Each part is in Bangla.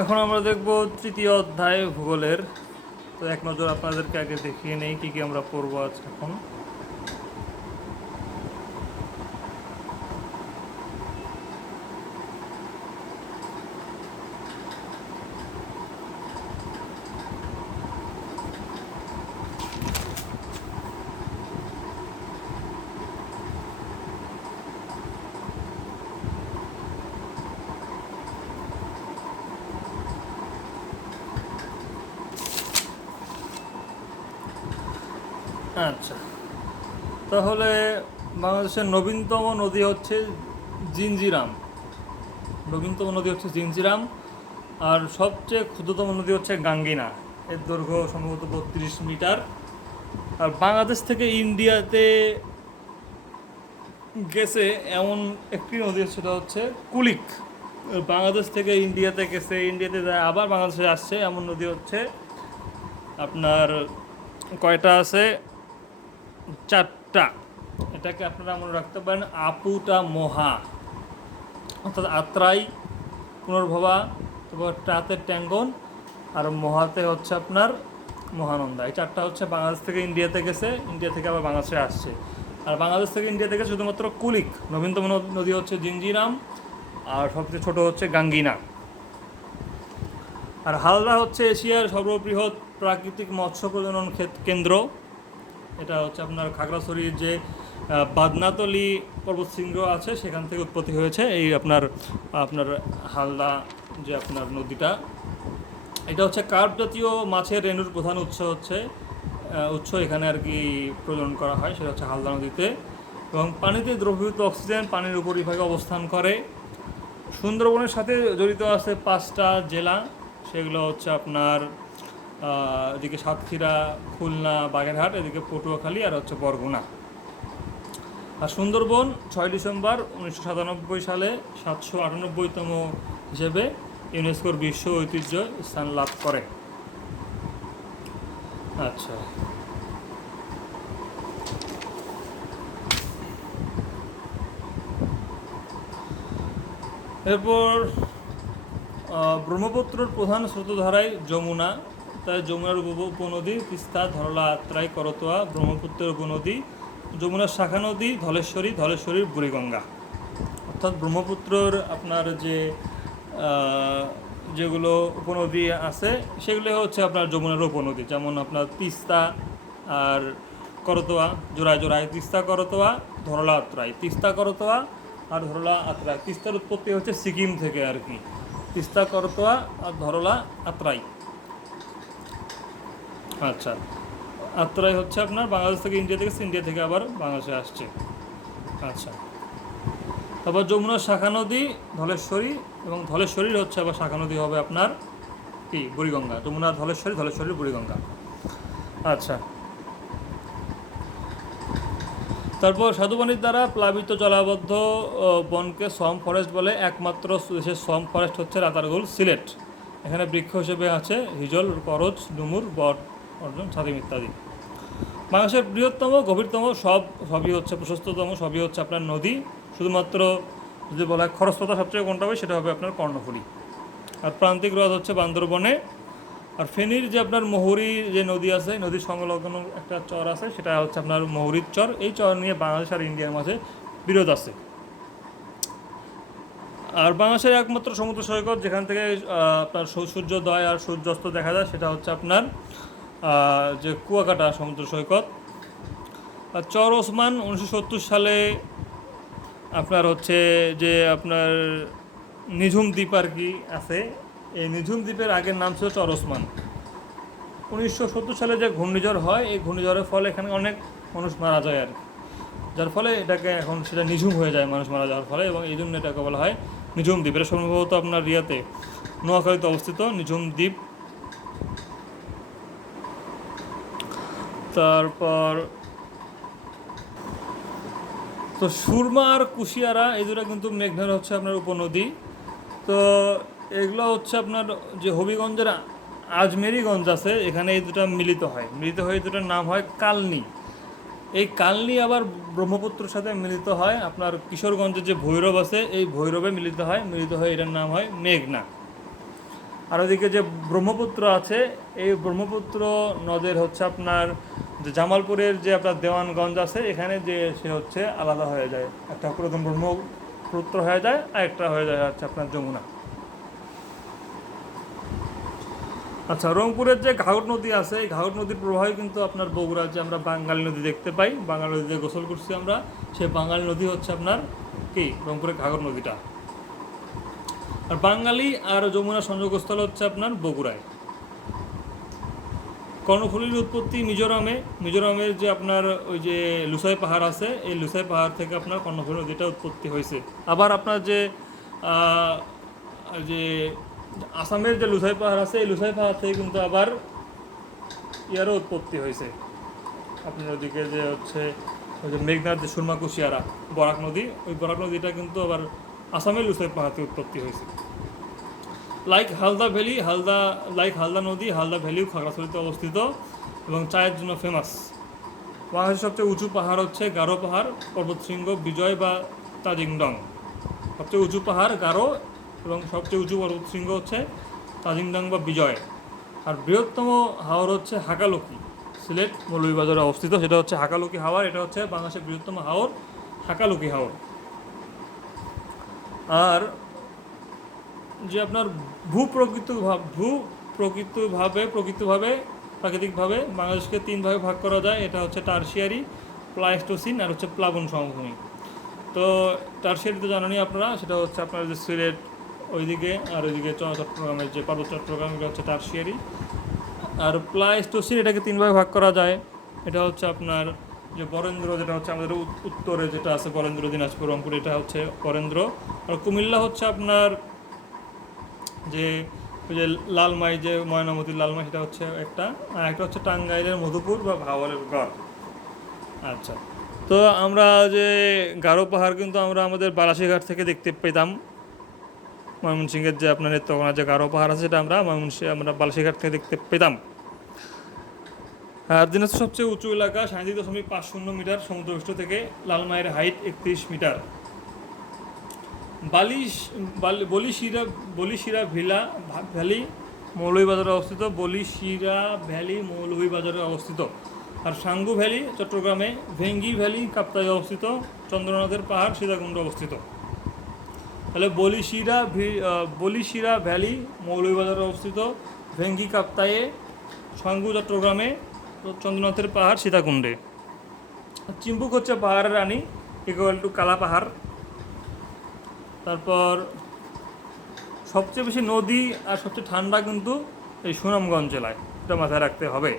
এখন আমরা দেখব তৃতীয় অধ্যায় ভূগোলের। তো এক নজর আপনাদেরকে আগে দেখিয়ে নেই কী কী আমরা পড়ব আজ এখন। আচ্ছা। তাহলে বাংলাদেশের নবীনতম নদী হচ্ছে জিঞ্জিরাম নবীনতম নদী হচ্ছে জিঞ্জিরাম আর সবচেয়ে ক্ষুদ্রতম নদী হচ্ছে গাঙ্গিনা। এর দৈর্ঘ্য সম্ভবত বত্রিশ মিটার। আর বাংলাদেশ থেকে ইন্ডিয়াতে গেছে এমন একটি নদী সেটা হচ্ছে কুলিক। বাংলাদেশ থেকে ইন্ডিয়াতে গেছে, ইন্ডিয়াতে যায়, আবার বাংলাদেশে আসছে। এমন নদী হচ্ছে আপনার কয়টা আছে? চারটা। এটাকে আপনারা মনে রাখতে পারেন আপুটা মহা। অর্থাৎ আত্রাই, পুনর্ভবা, তারপর টাতে ট্যাঙ্গন, আর মহাতে হচ্ছে আপনার মহানন্দা। এই চারটা হচ্ছে বাংলাদেশ থেকে ইন্ডিয়াতে গেছে, ইন্ডিয়া থেকে আবার বাংলাদেশে আসছে। আর বাংলাদেশ থেকে ইন্ডিয়া থেকে শুধুমাত্র কুলিক, নবীনতম নদী হচ্ছে জিঞ্জিরাম আর সবচেয়ে ছোট হচ্ছে গাঙ্গিনা। আর হালদা হচ্ছে এশিয়ার সর্ববৃহৎ প্রাকৃতিক মৎস্য প্রজনন কেন্দ্র। এটা হচ্ছে আপনার খাগড়াছড়ির যে বাদনাতলি পর্বতশৃঙ্গ আছে, সেখান থেকে উৎপত্তি হয়েছে এই আপনার আপনার হালদা যে আপনার নদীটা। এটা হচ্ছে কার্প জাতীয় মাছের রেণুর প্রধান উৎস হচ্ছে উৎস এখানে আর কি প্রজনন করা হয়, সেটা হচ্ছে হালদা নদীতে। এবং পানিতে দ্রবীভূত অক্সিজেন পানির উপরিভাগে অবস্থান করে। সুন্দরবনের সাথে জড়িত আছে পাঁচটা জেলা, সেগুলো হচ্ছে আপনার এদিকে সাতক্ষীরা, খুলনা, বাগেরহাট, এদিকে পটুয়াখালী আর হচ্ছে বরগুনা। আর সুন্দরবন ছয় ডিসেম্বর উনিশশো সাতানব্বই সালে সাতশো আটানব্বইতম হিসেবে ইউনেস্কোর বিশ্ব ঐতিহ্য স্থান লাভ করে। আচ্ছা। এরপর ব্রহ্মপুত্রর প্রধান স্রোতধারায় যমুনা তাই যমুনার উপ- উপনদী, তিস্তা, ধরলা, আত্রাই, করতোয়া, ব্রহ্মপুত্রের উপনদী, যমুনার শাখা নদী, ধলেশ্বরী, ধলেশ্বরীর বুড়িগঙ্গা। অর্থাৎ ব্রহ্মপুত্রর আপনার যে যেগুলো উপনদী আছে, সেগুলো হচ্ছে আপনার যমুনার উপনদী। যেমন আপনার তিস্তা আর করতোয়া, জোড়ায় জোড়ায় তিস্তা, করতোয়া, ধরলা, আত্রাই। তিস্তা, করতোয়া আর ধরলা, আত্রাই। তিস্তার উৎপত্তি হচ্ছে সিকিম থেকে আর কি। তিস্তা, করতোয়া আর ধরলা, আত্রাই। আচ্ছা। আত্রাই হচ্ছে আপনার বাংলাদেশ থেকে ইন্ডিয়া থেকে ইন্ডিয়া থেকে আবার বাংলাদেশে আসছে। আচ্ছা। তারপর যমুনার শাখা নদী, ধলেশ্বরী এবং ধলেশ্বরীর হচ্ছে আবার শাখা নদী হবে আপনার কি? বুড়িগঙ্গা। যমুনা, ধলেশ্বরী, ধলেশ্বরীর বুড়িগঙ্গা। আচ্ছা। তারপর সাধুবাণীর দ্বারা প্লাবিত জলাবদ্ধ বনকে সোয়াম ফরেস্ট বলে একমাত্র দেশের সোয়াম ফরেস্ট হচ্ছে রাতারগুল সিলেট। এখানে বৃক্ষ হিসেবে আছে হিজল করজ ডুমুর, বট। অর্জন ছাতিম ইত্যাদি। বাংলাদেশের বৃহত্তম, গভীরতম, সব, সবই হচ্ছে প্রশস্ততম, সবই হচ্ছে আপনার নদী। শুধুমাত্র যদি বলা হয় খরস্রোতা সবচেয়ে কোনটা হবে, সেটা হবে আপনার কর্ণফুলী। আর প্রান্তিক হ্রদ হচ্ছে বান্দরবনে। আর ফেনীর যে আপনার মহুরী যে নদী আছে নদীর সংলগ্ন একটা চর আছে, সেটা হচ্ছে আপনার মহুরীর চর। এই চর নিয়ে বাংলাদেশ আর ইন্ডিয়ার মাঝে বিরোধ আছে। আর বাংলাদেশের একমাত্র সমুদ্র সৈকত, যেখান থেকে আপনার সূর্যোদয় আর সূর্যাস্ত দেখা যায়, সেটা হচ্ছে আপনার যে কুয়াকাটা সমুদ্র সৈকত, আর চর ওসমান উনিশশো সত্তর সালে আপনার হচ্ছে যে আপনার নিঝুম দ্বীপ আর কি আছে, এই নিঝুম দ্বীপের আগের নাম ছিল চর ওসমান। উনিশশো সত্তর সালে যে ঘূর্ণিঝড় হয়, এই ঘূর্ণিঝড়ের ফলে এখানে অনেক মানুষ মারা যায় আর কি। যার ফলে এটাকে এখন সেটা নিঝুম হয়ে যায় মানুষ মারা যাওয়ার ফলে এবং এই জন্য এটাকে বলা হয় নিঝুম দ্বীপ। এটা সম্ভবত আপনার রিয়াতে, নোয়াখালীতে অবস্থিত নিঝুম দ্বীপ তারপর তো সুরমা আর কুশিয়ারা, এই দুটো কিন্তু মেঘনার হচ্ছে আপনার উপনদী। তো এগুলো হচ্ছে আপনার যে হবিগঞ্জের আজমেরিগঞ্জ আছে, এখানে এই দুটো মিলিত হয়। মিলিত হয়ে দুটোর নাম হয় কালনি। এই কালনি আবার ব্রহ্মপুত্রের সাথে মিলিত হয়। আপনার কিশোরগঞ্জের যে ভৈরব আছে, এই ভৈরবে মিলিত হয়। মিলিত হয়ে এটার নাম হয় মেঘনা। আর ওদিকে যে ব্রহ্মপুত্র আছে, এই ব্রহ্মপুত্র নদের হচ্ছে আপনার যে জামালপুরের যে আপনার দেওয়ানগঞ্জ আছে, এখানে যে সে হচ্ছে আলাদা হয়ে যায়। একটা প্রথম ব্রহ্মপুত্র হয়ে যায় আর একটা হয়ে যায় হচ্ছে আপনার যমুনা। আচ্ছা রংপুরের যে ঘাঘট নদী আছে, এই ঘাঘট নদীর প্রবাহে কিন্তু আপনার বগুড়ার যে আমরা বাঙালি নদী দেখতে পাই, বাঙালি নদীতে গোসল করছি আমরা, সেই বাঙালি নদী হচ্ছে আপনার কি? রংপুরের ঘাঘট নদীটা। আর বাঙালি আর যমুনা সংযোগস্থল হচ্ছে আপনার বগুড়ায়। কর্ণফুলীর উৎপত্তি মিজোরামে। মিজোরামের যে আপনার ওই যে লুসাই পাহাড় আছে, এই লুসাই পাহাড় থেকে আপনার কর্ণফুলী নদীটা উৎপত্তি হয়েছে। আবার আপনার যে যে আসামের যে লুসাই পাহাড় আছে, এই লুসাই পাহাড় থেকে কিন্তু আবার ইয়ারও উৎপত্তি হয়েছে। আপনার ওদিকে যে হচ্ছে, ওই যে মেঘনার যে সুরমা কুশিয়ারা, বরাক নদী, ওই বরাক নদীটা কিন্তু আবার আসামের লুসাই পাহাড় থেকে উৎপত্তি হয়েছে। Like Halda valley Halda like Halda নদী হালদা ভ্যালিও খাগড়াছড়িতে অবস্থিত এবং চায়ের জন্য ফেমাস বাংলাদেশের সবচেয়ে উঁচু পাহাড় হচ্ছে গারো পাহাড়, পর্বতশৃঙ্গ, বিজয় বা তাজিংডং। সবচেয়ে উঁচু পাহাড় গারো এবং সবচেয়ে উঁচু পর্বতশৃঙ্গ হচ্ছে তাজিংডং বা বিজয়। আর বৃহত্তম হাওর হচ্ছে হাকালুকি, সিলেট মৌলভীবাজারে অবস্থিত। সেটা হচ্ছে হাকালুকি হাওর, এটা হচ্ছে বাংলাদেশের বৃহত্তম হাওর, হাকালুকি হাওর। আর যে আপনার ভূ প্রকৃত ভূ প্রকৃতভাবে প্রকৃতভাবে প্রাকৃতিকভাবে বাংলাদেশকে তিন ভাগে করা যায়। এটা হচ্ছে টার্সিয়ারি, প্লাইস্টোসিন আর হচ্ছে প্লাবন সমভূমি। তো টার্সিয়ারি তো জানেনই আপনারা, সেটা হচ্ছে আপনার যে সিলেট ওইদিকে আর ওইদিকে চট্টগ্রামের যে পার্বত্য চট্টগ্রাম, এটা হচ্ছে টার্সিয়ারি। আর প্লাইস্টোসিন এটাকে তিন ভাগে ভাগ করা যায়। এটা হচ্ছে আপনার যে বরেন্দ্র, যেটা হচ্ছে আমাদের উত্তরে যেটা আছে বরেন্দ্র, দিনাজপুর, রংপুর, এটা হচ্ছে বরেন্দ্র। আর কুমিল্লা হচ্ছে আপনার যে ওই যে লালমাই, যে ময়নামতির লালমাই, সেটা হচ্ছে একটা, আর একটা হচ্ছে টাঙ্গাইলের মধুপুর বা ভাওয়ালের গড়। আচ্ছা তো আমরা যে গারো পাহাড় কিন্তু আমরা আমাদের বালাসীঘাট থেকে দেখতে পেতাম। ময়মনসিংহের যে আপনার তখন যে গারো পাহাড় আছে, সেটা আমরা ময়মনসিংহ, আমরা বালাসীঘাট থেকে দেখতে পেতাম। আর দিনাজপুর সবচেয়ে উঁচু এলাকা সাঁত্রিশ দশমিক পাঁচ শূন্য মিটার, সমুদ্রপৃষ্ঠ থেকে লালমাইয়ের হাইট একত্রিশ মিটার। বালিশ বালি- বলিশিরা বলিশিরা ভিলা ভ্যালি মৌলভীবাজারে অবস্থিত। বলিশিরা ভ্যালি মৌলভীবাজারে অবস্থিত। আর সাঙ্গু ভ্যালি চট্টগ্রামে, ভেঙ্গি ভ্যালি কাপ্তায় অবস্থিত। চন্দ্রনাথের পাহাড় সীতাকুণ্ড অবস্থিত। তাহলে বলিশিরা ভি- বলিশিরা ভ্যালি মৌলভীবাজারে অবস্থিত। ভেঙ্গি কাপ্তায়ে, সাঙ্গু চট্টগ্রামে, চন্দ্রনাথের পাহাড় সীতাকুণ্ডে। চিম্বুক হচ্ছে পাহাড়ের রানী। ইকুয়াল টু কালা পাহাড়। তারপর সবচেয়ে বেশি নদী আর সবচেয়ে ঠান্ডা কিন্তু এই সুনামগঞ্জ জেলায়। এটা মাথায় রাখতে হবে।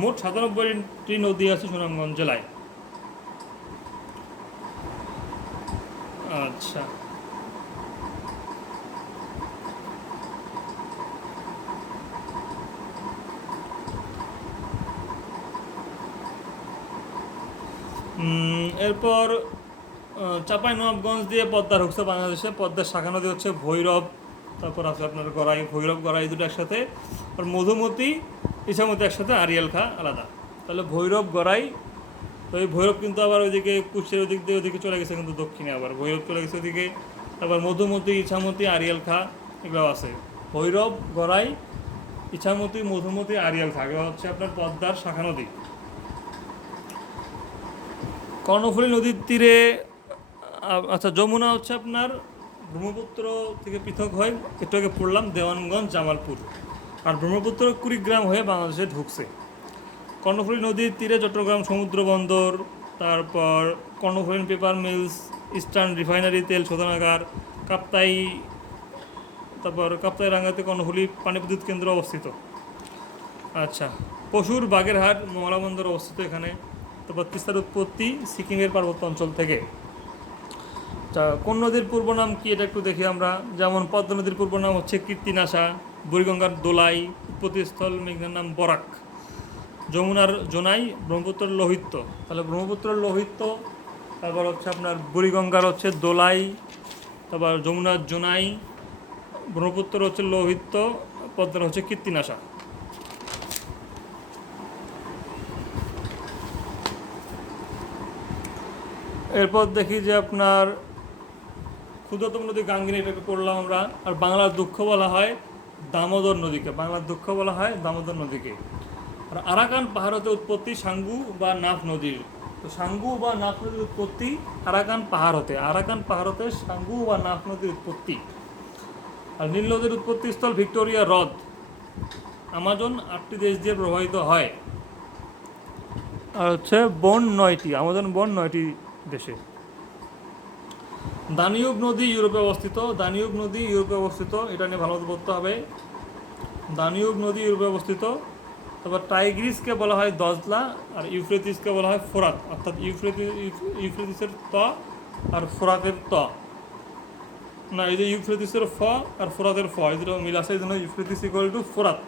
মোট সাতানব্বইটি নদী আছে সুনামগঞ্জ জেলায়। আচ্ছা। এরপর চাপাই নবাবগঞ্জ দিয়ে পদ্মা ঢুকছে বাংলাদেশে। পদ্মার শাখা নদী হচ্ছে ভৈরব, তারপর আছে আপনার গড়াই, ভৈরব, গড়াই দুটো একসাথে। আর মধুমতি, ইছামতি একসাথে আরিয়াল খা আলাদা। তাহলে ভৈরব, গড়াই, তো এই ভৈরব কিন্তু আবার ওইদিকে কুষ্টের ওদিক দিয়ে ওদিকে চলে গেছে কিন্তু দক্ষিণে আবার। ভৈরব চলে গেছে ওদিকে তারপর মধুমতি, ইছামতি আরিয়াল খা এগুলো আছে। ভৈরব, গড়াই, ইছামতি, মধুমতি আরিয়াল খা এগুলো হচ্ছে আপনার পদ্মার শাখা নদী। কর্ণফুলী নদীর তীরে আচ্ছা যমুনা হচ্ছে আপনার ব্রহ্মপুত্র থেকে পৃথক হয়। একটু আগে পড়লাম, দেওয়ানগঞ্জ, জামালপুর। আর ব্রহ্মপুত্র কুড়িগ্রাম হয়ে বাংলাদেশে ঢুকছে। কর্ণফুলী নদীর তীরে চট্টগ্রাম সমুদ্র বন্দর, তারপর Karnaphuli paper mills, Eastern refinery তেল শোধনাগার, কাপ্তাই, তারপর কাপ্তাই রাঙ্গাতে কর্ণফুলী পানি বিদ্যুৎ কেন্দ্র অবস্থিত। আচ্ছা পশুর বাগেরহাট মংলা বন্দর অবস্থিত এখানে। তারপর তিস্তার উৎপত্তি সিকিমের পার্বত্য অঞ্চল থেকে। কোন নদীর পূর্ব নাম কি এটা একটু দেখি আমরা। যেমন পদ্ম নদীর পূর্ব নাম হচ্ছে কীর্তিনাশা, বুড়িগঙ্গার দোলাই উৎপত্তিস্থল মেঘনার নাম বরাক। যমুনার জোনাই, ব্রহ্মপুত্রের লোহিত্য তাহলে ব্রহ্মপুত্রের লোহিত্য তারপর হচ্ছে আপনার বুড়িগঙ্গার হচ্ছে দোলাই, তারপর যমুনার জোনাই ব্রহ্মপুত্র হচ্ছে লোহিত্য পদ্মার হচ্ছে কীর্তিনাশা। এরপর দেখি যে আপনার ক্ষুদ্রতম নদী গাঙ্গিনী এটাকে পড়লাম আমরা। আর বাংলার দুঃখ বলা হয় দামোদর নদীকে। বাংলার দুঃখ বলা হয় দামোদর নদীকে। আর আরাকান পাহাড়তে উৎপত্তি সাঙ্গু বা নাফ নদীর। তো সাঙ্গু বা নাফ নদীর উৎপত্তি আরাকান পাহাড় হতে আরাকান পাহাড় হতে সাঙ্গু বা নাফ নদীর উৎপত্তি। আর নীল নদীর উৎপত্তি স্থল ভিক্টোরিয়া হ্রদ। আমাজন আটটি দেশ দিয়ে প্রবাহিত হয়। আর হচ্ছে বন নয়টি। আমাজন বন নয়টি দেশে। দানিউব নদী ইউরোপে অবস্থিত। দানিউব নদী ইউরোপে অবস্থিত। এটা নিয়ে ভালো বলতে হবে। দানিউব নদী ইউরোপে অবস্থিত। তারপর টাইগ্রিসকে বলা হয় দজলা আর ইউফ্রেটিসকে বলা হয় ফোরাত। অর্থাৎ ইউফ্রেটিস ইউফ্রেটিসের ত আর ফোরাতের ত। না, এই যে ইউফ্রেটিসের ফ আর ফোরাতের ফ, এই দুটো মিল আছে, এই জন্য ইউফ্রেটিস ইকুয়াল টু ফোরাত।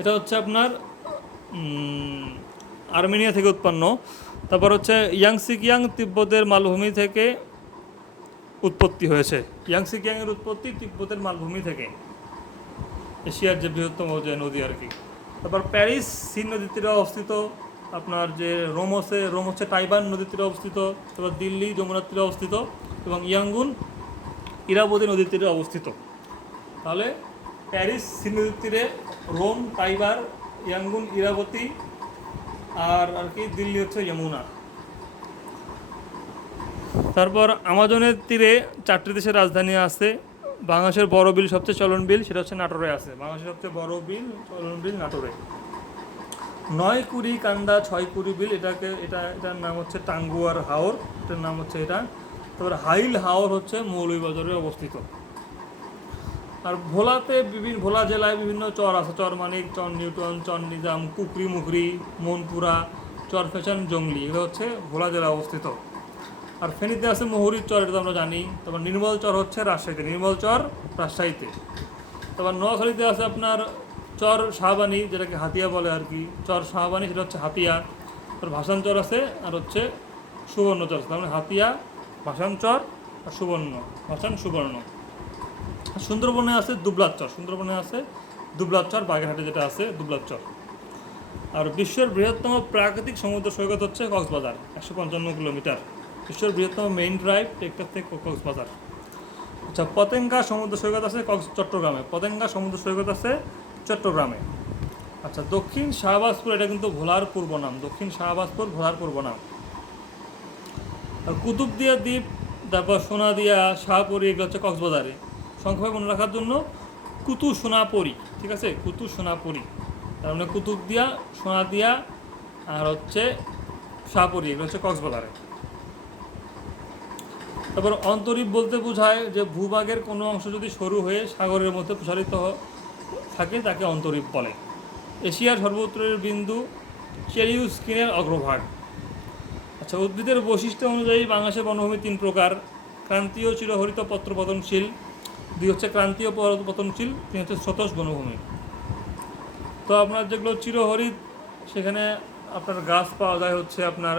এটা হচ্ছে আপনার আর্মেনিয়া থেকে উৎপন্ন। তারপর হচ্ছে ইয়াংসিকিয়াং তিব্বতের মালভূমি থেকে উৎপত্তি হয়েছে। ইয়াংসিকিয়াংয়ের উৎপত্তি তিব্বতের মালভূমি থেকে। এশিয়ার যে বৃহত্তম যে নদী আর কি। তারপর প্যারিস সিন নদীর তীরে অবস্থিত। আপনার যে রোম আছে রোম হচ্ছে টাইবান নদীর তীরে অবস্থিত। তারপর দিল্লি যমুনার তীরে অবস্থিত এবং ইয়াঙ্গুন ইরাবতী নদীর তীরে অবস্থিত। তাহলে প্যারিস সিন নদীর তীরে রোম, টাইবার, ইয়াঙ্গুন, ইরাবতী আর আর কি, দিল্লি হচ্ছে যমুনা। তারপর আমাজনের তীরে চারটি দেশের রাজধানী আছে। বাংলাদেশের বড় বিল সবচেয়ে চলন বিল, সেটা হচ্ছে নাটোরে আছে। বাংলাদেশের সবচেয়ে বড় বিল, চলন বিল নাটোরে। নয় কুড়ি কান্দা, ছয় কুড়ি বিল, এটাকে, এটা, এটার নাম হচ্ছে টাঙ্গুয়ার হাওর, এটার নাম হচ্ছে এটা। তারপর হাইল হাওর হচ্ছে মৌলভীবাজারে অবস্থিত। আর ভোলাতে বিভিন্ন, ভোলা জেলায় বিভিন্ন চর আছে। চর মানিক চর নিউটন, চর নিজাম, কুকরি মুকরি মনপুরা চর ফেশন জঙ্গলি। এগুলো হচ্ছে ভোলা জেলায় অবস্থিত। আর ফেনীতে আছে মহুরির চর, এটা তো আমরা জানি। তারপর নির্মল চর হচ্ছে রাজশাহীতে। নির্মল চর রাজশাহীতে। তারপর নোয়াখালীতে আছে আপনার চর শাহবানি, যেটাকে হাতিয়া বলে আর কি। চর শাহবানি, সেটা হচ্ছে হাতিয়া। তার ভাসান চর আছে, আর হচ্ছে সুবর্ণ চর আছে। তার মানে হাতিয়া, ভাসান চর আর সুবর্ণ। ভাসান, সুবর্ণ। সুন্দরবনে আছে দুবলার চর। সুন্দরবনে আছে দুবলার চর, বাগেরহাটে যেটা আছে দুবলার চর। আর বিশ্বের বৃহত্তম প্রাকৃতিক সমুদ্র সৈকত হচ্ছে কক্সবাজার, একশো পঞ্চান্ন কিলোমিটার। বিশ্বের বৃহত্তম মেইন ড্রাইভ টেক্টার থেকে কক্সবাজার। আচ্ছা পতেঙ্গা সমুদ্র সৈকত আছে কক্স চট্টগ্রামে। পতেঙ্গা সমুদ্র সৈকত আছে চট্টগ্রামে। আচ্ছা দক্ষিণ শাহবাজপুর, এটা কিন্তু ভোলার পূর্ব নাম। দক্ষিণ শাহবাজপুর, ভোলার পূর্ব নাম। আর কুতুবদিয়া দ্বীপ, তারপর সোনাদিয়া, শাহপুরি, এগুলো হচ্ছে কক্সবাজারে। সংখ্যায় মনে রাখার জন্য কুতু সোনাপুরি ঠিক আছে? কুতু সোনাপুরি তার মানে কুতুবদিয়া সোনাদিয়া আর হচ্ছে শাহপুরি এগুলো হচ্ছে কক্সবাজারে। তারপর অন্তরীপ বলতে বোঝায় যে ভূভাগের কোনো অংশ যদি সরু হয়ে সাগরের মধ্যে প্রসারিত থাকে, তাকে অন্তরীপ বলে। এশিয়ার সর্বত্রের বিন্দু চেরিউ স্কিনের অগ্রভাগ। আচ্ছা উদ্ভিদের বৈশিষ্ট্য অনুযায়ী বাংলাদেশের বনভূমি তিন প্রকার। ক্রান্তীয় চিরহরিত পত্র পতনশীল দুই হচ্ছে ক্রান্তীয় পতনশীল, তিন হচ্ছে স্রোতস বনভূমি। তো আপনার যেগুলো চিরহরিত সেখানে আপনার গাছ পাওয়া যায় হচ্ছে আপনার,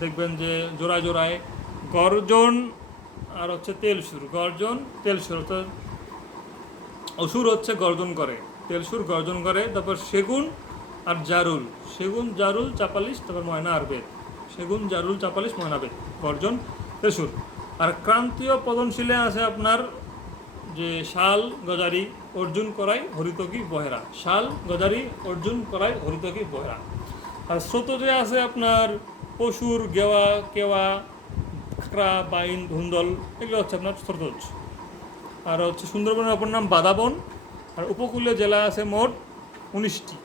দেখবেন যে জোড়ায় জোড়ায় গর্জন আর হচ্ছে তেলসুর গর্জন তেলসুর অর্থাৎ অসুর হচ্ছে গর্জন করে। তেলসুর গর্জন করে, তারপর সেগুন আর জারুল। সেগুন, জারুল, চাপালিশ, তারপর ময়না আর বেদ সেগুন, জারুল, চাপালিশ, ময়না বেদ গর্জন তেলসুর আর ক্রান্তীয় পদনশীলে আছে আপনার যে শাল গজারি অর্জুন করাই হরিতকি বহেরা। শাল গজারি অর্জুন করাই হরিতকি বহেরা। আর স্রোত যে আছে আপনার পশুর গেওয়া, কেওয়া খাকরা বাইন, ধুন্দল, এগুলো হচ্ছে আপনার স্রোতজ আর হচ্ছে সুন্দরবনের অপর নাম বাদাবন, আর উপকূলীয় জেলা আছে মোট উনিশটি।